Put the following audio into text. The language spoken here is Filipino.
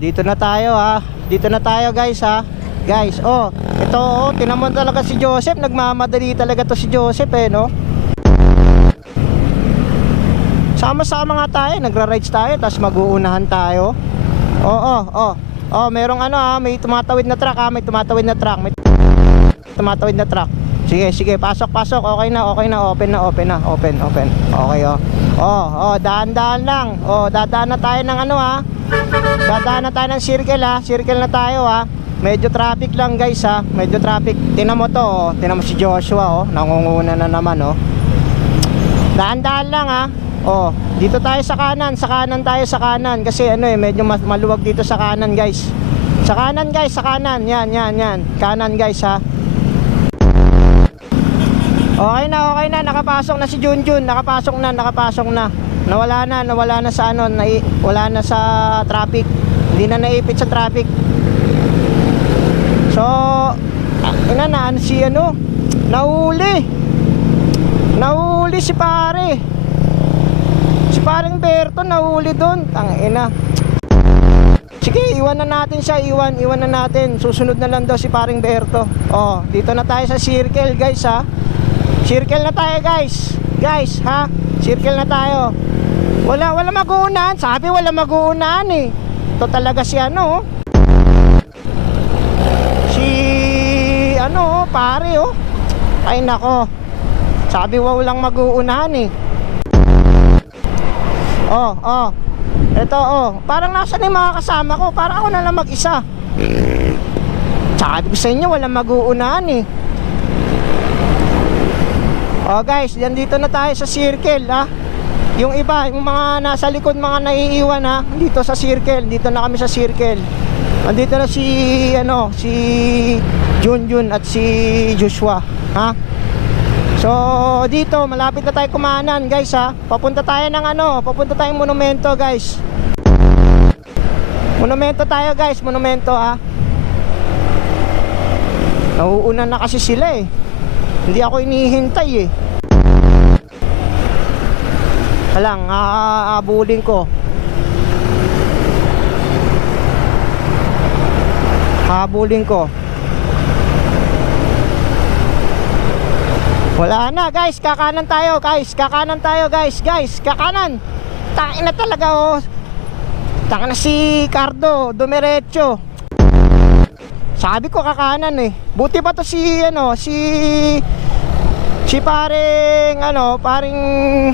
Dito na tayo ha. Dito na tayo guys ha. Guys, ito tinamon talaga si Joseph. Nagmamadali talaga to si Joseph no. Sama-sama nga tayo, nagra-rides tayo, tapos mag-uunahan tayo. Merong may tumatawid na truck may tumatawid na truck. May tumatawid na truck. Sige, pasok. Okay na, open. Okay daan-daan lang. Dadaan na tayo ng dadaan na tayo ng circle ha. Circle na tayo ha. Medyo traffic lang guys ha. Medyo traffic. Tinan mo to tinan mo si Joshua nangunguna na naman Daan-daan lang ha. Dito tayo sa kanan sa kanan kasi medyo maluwag dito sa kanan guys. Sa kanan. Yan. Kanan guys ha. Okay na, nakapasok na si Junjun. Nakapasok na. Nawala na sa wala na sa traffic. Hindi na naipit sa traffic. So, nahuli si pare. Si pareng Berto nahuli doon. Tangina. Sige, iwan na natin siya. Iwan na natin. Susunod na lang daw si pareng Berto. Dito na tayo sa circle guys ha. Circle na tayo guys. Guys ha. Circle na tayo. Wala mag-uunahan. Sabi wala mag-uunahan Ito talaga si pare Ay nako. Sabi walang mag-uunahan Ito parang nasa yung mga kasama ko. Parang ako na lang mag-isa. Sabi ko sa inyo walang mag-uunahan guys, dito na tayo sa circle ha. Yung iba, yung mga nasa likod, mga naiiwan ha. Dito sa circle, dito na kami sa circle. Andito na si Junjun at si Joshua ha. So dito malapit na tayo kumanan guys ha. Papunta tayo ng papunta tayong monumento guys. Monumento tayo guys, monumento ha. Nauuna na kasi sila Hindi ako inihintay Halang, aabulin ko. Wala na guys, kakanan tayo guys. Kakanan. Tangina talaga Tangina si Cardo, dumiretso. Sabi ko kakanan Buti pa to si paring